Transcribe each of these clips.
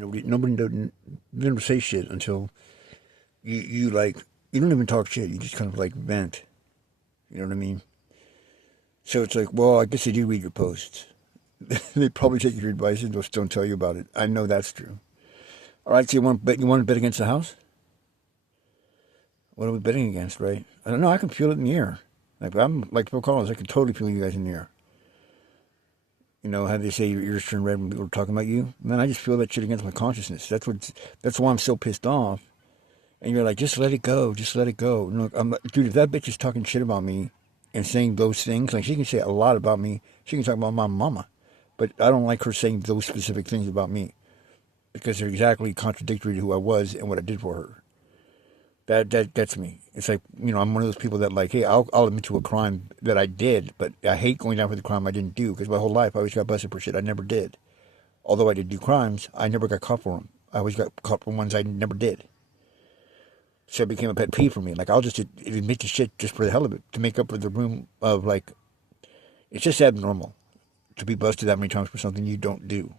Nobody don't, they don't say shit until you like, you don't even talk shit. You just kind of like vent. You know what I mean? So it's like, well, I guess they do read your posts. They probably take your advice and just don't tell you about it. I know that's true. All right, so you want to bet against the house? What are we betting against, right? I don't know. I can feel it in the air. Like I'm like Phil Collins. I can totally feel you guys in the air. You know how they say your ears turn red when people are talking about you? Man, I just feel that shit against my consciousness. That's why I'm so pissed off. And you're like, just let it go, just let it go. Look, dude, if that bitch is talking shit about me and saying those things, like she can say a lot about me. She can talk about my mama, but I don't like her saying those specific things about me because they're exactly contradictory to who I was and what I did for her. That gets me. It's like, I'm one of those people that like, hey, I'll admit to a crime that I did, but I hate going down for the crime I didn't do because my whole life I always got busted for shit I never did. Although I did do crimes, I never got caught for them. I always got caught for ones I never did. So it became a pet peeve for me. Like, I'll just admit to shit just for the hell of it, to make up for the room of, like, it's just abnormal to be busted that many times for something you don't do.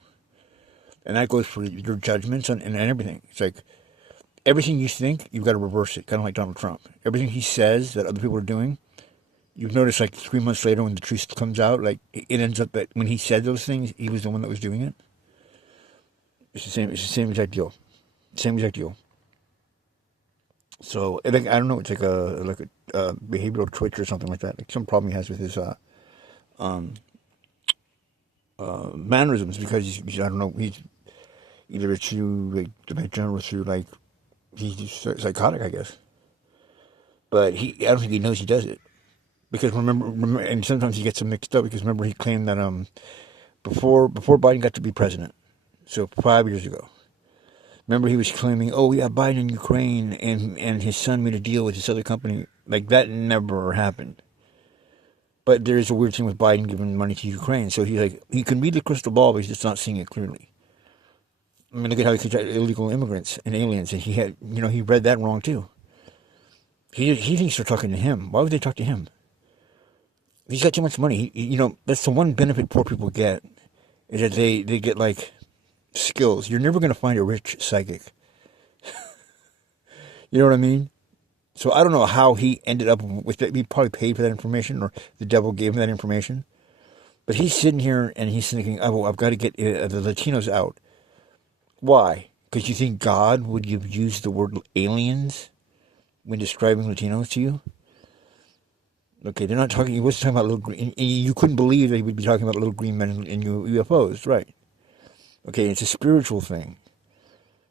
And that goes for your judgments and everything. It's like, everything you think, you've got to reverse it, kind of like Donald Trump. Everything he says that other people are doing, you've noticed, like, 3 months later when the truth comes out, like, it ends up that when he said those things, he was the one that was doing it. It's the same exact deal. Same exact deal. So I don't know. It's like a behavioral twitch or something like that. Like some problem he has with his um, mannerisms because I don't know. He's either it's through like dementia or through like he's just psychotic, I guess. But I don't think he knows he does it because remember, and sometimes he gets them mixed up because remember he claimed that before Biden got to be president, so 5 years ago. Remember, he was claiming, oh, yeah, Biden in Ukraine, and his son made a deal with this other company. Like, that never happened. But there is a weird thing with Biden giving money to Ukraine. So he's like, he can read the crystal ball, but he's just not seeing it clearly. I mean, look at how he contracted illegal immigrants and aliens, and he read that wrong, too. He thinks they're talking to him. Why would they talk to him? He's got too much money. That's the one benefit poor people get, is that they get, like, skills. You're never going to find a rich psychic. You know what I mean? So I don't know how he ended up with that. He probably paid for that information or the devil gave him that information. But he's sitting here and he's thinking, oh, I've got to get the Latinos out. Why? Because you think God would have used the word aliens when describing Latinos to you? Okay, they're not talking, he wasn't talking about little green, you couldn't believe that he would be talking about little green men in UFOs, right? Okay, it's a spiritual thing.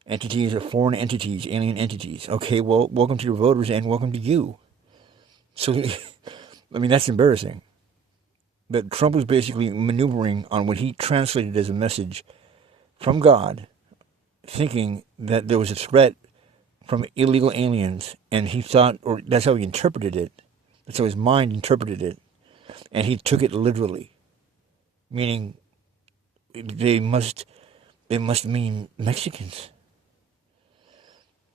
Entities are foreign entities, alien entities. Okay, well, welcome to your voters and welcome to you. So, I mean, that's embarrassing. But Trump was basically maneuvering on what he translated as a message from God, thinking that there was a threat from illegal aliens, and he thought, or that's how he interpreted it. That's how his mind interpreted it. And he took it literally, meaning they must mean Mexicans.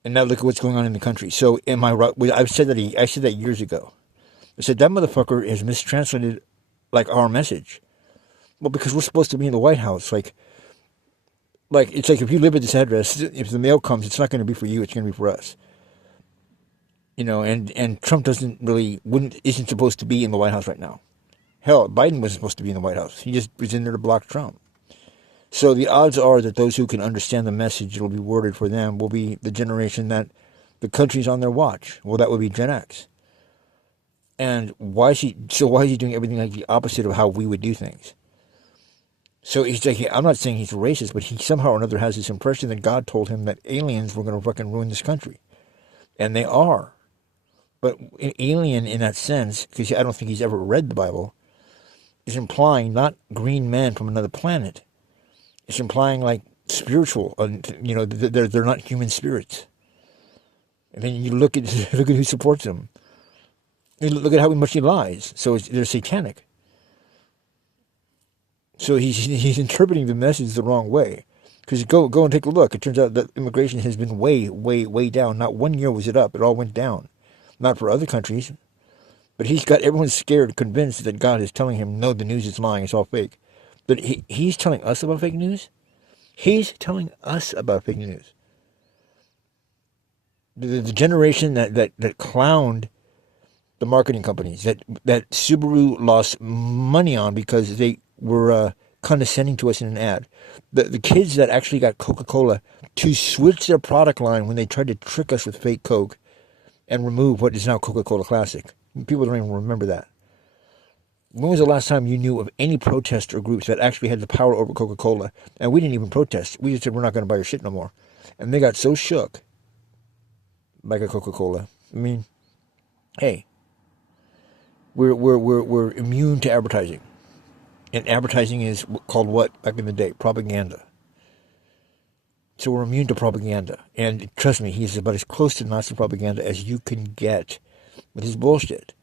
And now look at what's going on in the country. So am I right? I said that years ago. I said that motherfucker has mistranslated like our message. Well, because we're supposed to be in the White House. Like it's like if you live at this address, if the mail comes, it's not going to be for you. It's going to be for us. And Trump isn't supposed to be in the White House right now. Hell, Biden wasn't supposed to be in the White House. He just was in there to block Trump. So the odds are that those who can understand the message that will be worded for them will be the generation that the country's on their watch. Well, that would be Gen X. And why is he doing everything like the opposite of how we would do things? So he's like, I'm not saying he's racist, but he somehow or another has this impression that God told him that aliens were going to fucking ruin this country. And they are. But an alien in that sense, because I don't think he's ever read the Bible, is implying not green men from another planet. It's implying like spiritual, they're not human spirits. And then you look at who supports them. You look at how much he lies. So they're satanic. So he's interpreting the message the wrong way. Because go and take a look. It turns out that immigration has been way, way, way down. Not 1 year was it up. It all went down. Not for other countries. But he's got everyone scared, convinced that God is telling him, no, the news is lying. It's all fake. But he's telling us about fake news? He's telling us about fake news. The generation that clowned the marketing companies, that Subaru lost money on because they were condescending to us in an ad. The kids that actually got Coca-Cola to switch their product line when they tried to trick us with fake Coke and remove what is now Coca-Cola Classic. People don't even remember that. When was the last time you knew of any protest or groups that actually had the power over Coca-Cola? And we didn't even protest. We just said, we're not going to buy your shit no more. And they got so shook like a Coca-Cola. I mean, hey, we're immune to advertising. And advertising is called what back in the day? Propaganda. So we're immune to propaganda. And trust me, he's about as close to Nazi propaganda as you can get with his bullshit.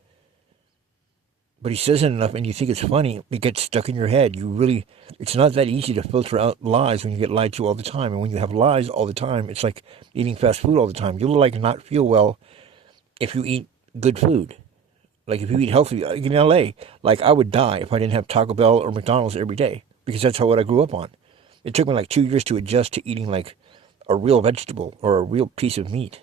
But he says it enough and you think it's funny, it gets stuck in your head. It's not that easy to filter out lies when you get lied to all the time. And when you have lies all the time, it's like eating fast food all the time. You'll not feel well if you eat good food. Like if you eat healthy, in LA, like I would die if I didn't have Taco Bell or McDonald's every day. Because that's what I grew up on. It took me like 2 years to adjust to eating like a real vegetable or a real piece of meat.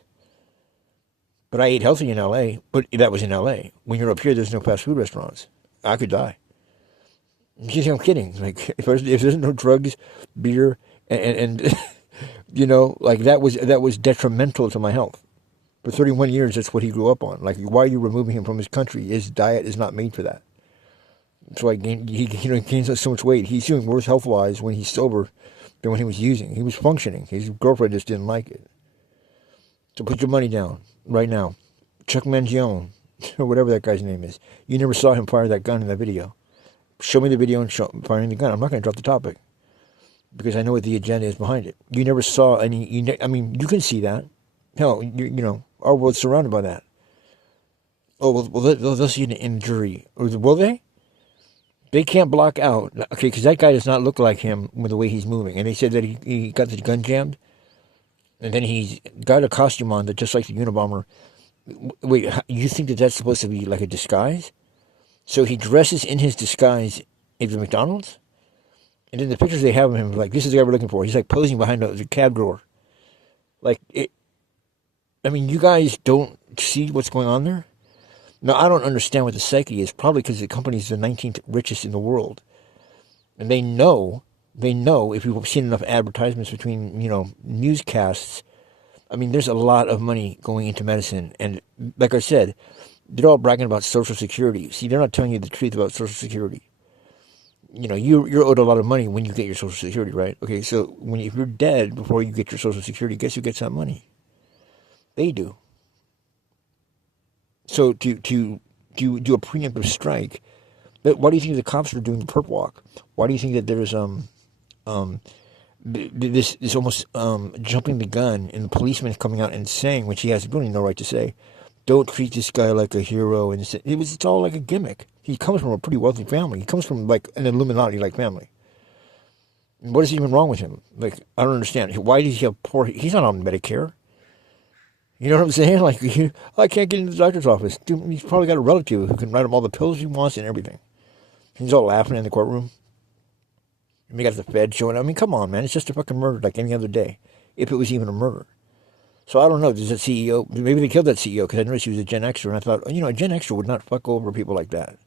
But I ate healthy in LA, but that was in LA. When you're up here, there's no fast food restaurants. I could die. You think I'm kidding? Like if there's no drugs, beer, and like that was detrimental to my health. For 31 years, that's what he grew up on. Like, why are you removing him from his country? His diet is not made for that. That's why he gains so much weight. He's doing worse health-wise when he's sober than when he was using. He was functioning. His girlfriend just didn't like it. So put your money down right now. Chuck Mangione, or whatever that guy's name is. You never saw him fire that gun in that video. Show me the video and show him firing the gun. I'm not going to drop the topic because I know what the agenda is behind it. You never saw any. You can see that. Hell, our world's surrounded by that. Oh, well, they'll see an injury. Will they? They can't block out. Okay, because that guy does not look like him with the way he's moving. And they said that he got the gun jammed. And then he's got a costume on that just like the Unabomber. Wait, you think that that's supposed to be like a disguise? So he dresses in his disguise at the McDonald's? And then the pictures they have of him, like, this is the guy we're looking for. He's like posing behind the cab door. Like, you guys don't see what's going on there? Now, I don't understand what the psyche is. Probably because the company's the 19th richest in the world. And they know if you've seen enough advertisements between, newscasts, there's a lot of money going into medicine. And like I said, they're all bragging about Social Security. See, they're not telling you the truth about Social Security. You're owed a lot of money when you get your Social Security, right? Okay, so if you're dead before you get your Social Security, guess who gets that money? They do. So to do a preemptive strike, why do you think the cops are doing the perp walk? Why do you think that there's this almost jumping the gun, and the policeman coming out and saying, which he has really no right to say, don't treat this guy like a hero, and it's all like a gimmick. He comes from a pretty wealthy family. He comes from like an Illuminati-like family. What is even wrong with him? Like, I don't understand. Why does he have poor? He's not on Medicare. You know what I'm saying? Like, I can't get into the doctor's office. Dude, he's probably got a relative who can write him all the pills he wants and everything. He's all laughing in the courtroom. And we got the Fed showing up. Come on, man. It's just a fucking murder like any other day. If it was even a murder. So I don't know. Does that CEO... Maybe they killed that CEO because I noticed he was a Gen Xer. And I thought, a Gen Xer would not fuck over people like that.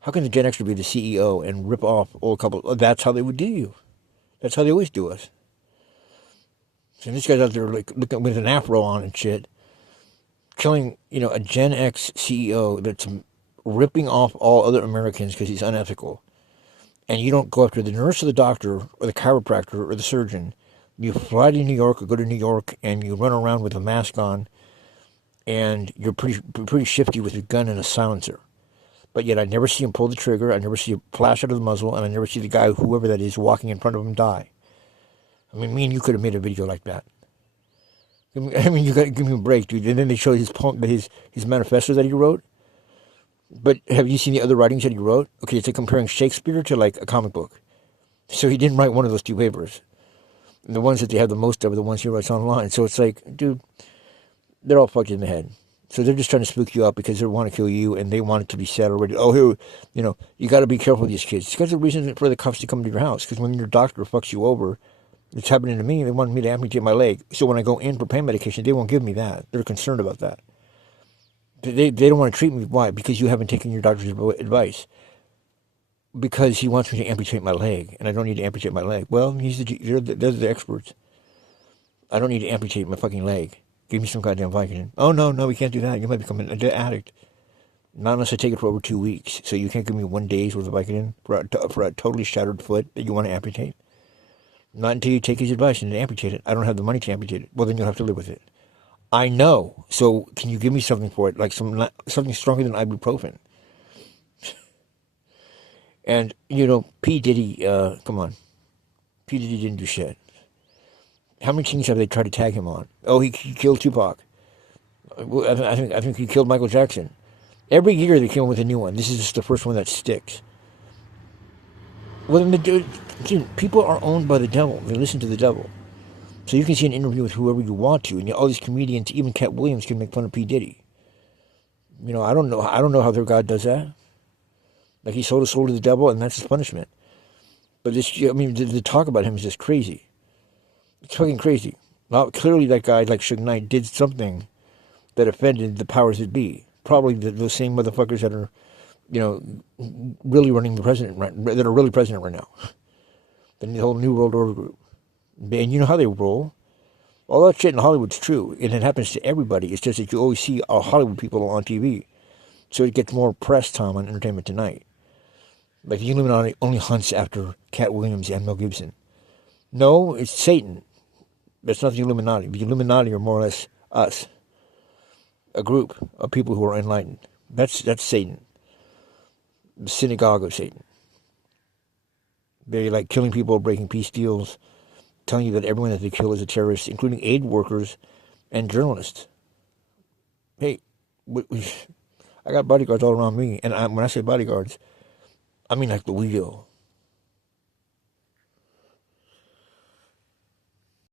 How can a Gen Xer be the CEO and rip off old couple? That's how they would do you. That's how they always do us. So this guy's out there like looking with an afro on and shit. Killing, a Gen X CEO that's ripping off all other Americans because he's unethical. And you don't go after the nurse or the doctor or the chiropractor or the surgeon. You fly to New York or go to New York and you run around with a mask on and you're pretty shifty with a gun and a silencer. But yet I never see him pull the trigger, I never see a flash out of the muzzle, and I never see the guy, whoever that is, walking in front of him die. Me and you could have made a video like that. You got to give me a break, dude. And then they show his poem, his manifesto that he wrote. But have you seen the other writings that he wrote? Okay, it's like comparing Shakespeare to like a comic book. So he didn't write one of those two papers. And the ones that they have the most of are the ones he writes online. So it's like, dude, they're all fucked in the head. So they're just trying to spook you up because they want to kill you and they want it to be said already. Oh, here, you got to be careful with these kids. It's because the reason for the cops to come to your house. Because when your doctor fucks you over, It's happening to me. They want me to amputate my leg. So when I go in for pain medication, they won't give me that. They're concerned about that. They don't want to treat me. Why? Because you haven't taken your doctor's advice. Because he wants me to amputate my leg, and I don't need to amputate my leg. Well, they're the experts. I don't need to amputate my fucking leg. Give me some goddamn Vicodin. Oh, no, we can't do that. You might become an addict. Not unless I take it for over 2 weeks. So you can't give me 1 day's worth of Vicodin for a totally shattered foot that you want to amputate? Not until you take his advice and amputate it. I don't have the money to amputate it. Well, then you'll have to live with it. I know. So can you give me something for it, like something stronger than ibuprofen? And, P. Diddy, come on. P. Diddy didn't do shit. How many things have they tried to tag him on? Oh, he killed Tupac. I think he killed Michael Jackson. Every year they came with a new one. This is just the first one that sticks. Well, people are owned by the devil. They listen to the devil. So you can see an interview with whoever you want to, and all these comedians, even Cat Williams, can make fun of P. Diddy. I don't know how their God does that. Like he sold his soul to the devil, and that's his punishment. But the talk about him is just crazy. It's fucking crazy. Now, clearly that guy, like Suge Knight, did something that offended the powers that be. Probably the same motherfuckers that are, really running the president, that are really president right now. The whole New World Order group. And you know how they roll. All that shit in Hollywood's true, and it happens to everybody. It's just that you always see Hollywood people on TV. So it gets more press time on Entertainment Tonight. Like the Illuminati only hunts after Cat Williams and Mel Gibson. No, it's Satan. That's not the Illuminati. The Illuminati are more or less us. A group of people who are enlightened. That's Satan. The synagogue of Satan. They're like killing people, breaking peace deals, telling you that everyone that they kill is a terrorist, including aid workers and journalists. Hey, I got bodyguards all around me. And when I say bodyguards, I mean like the wheel.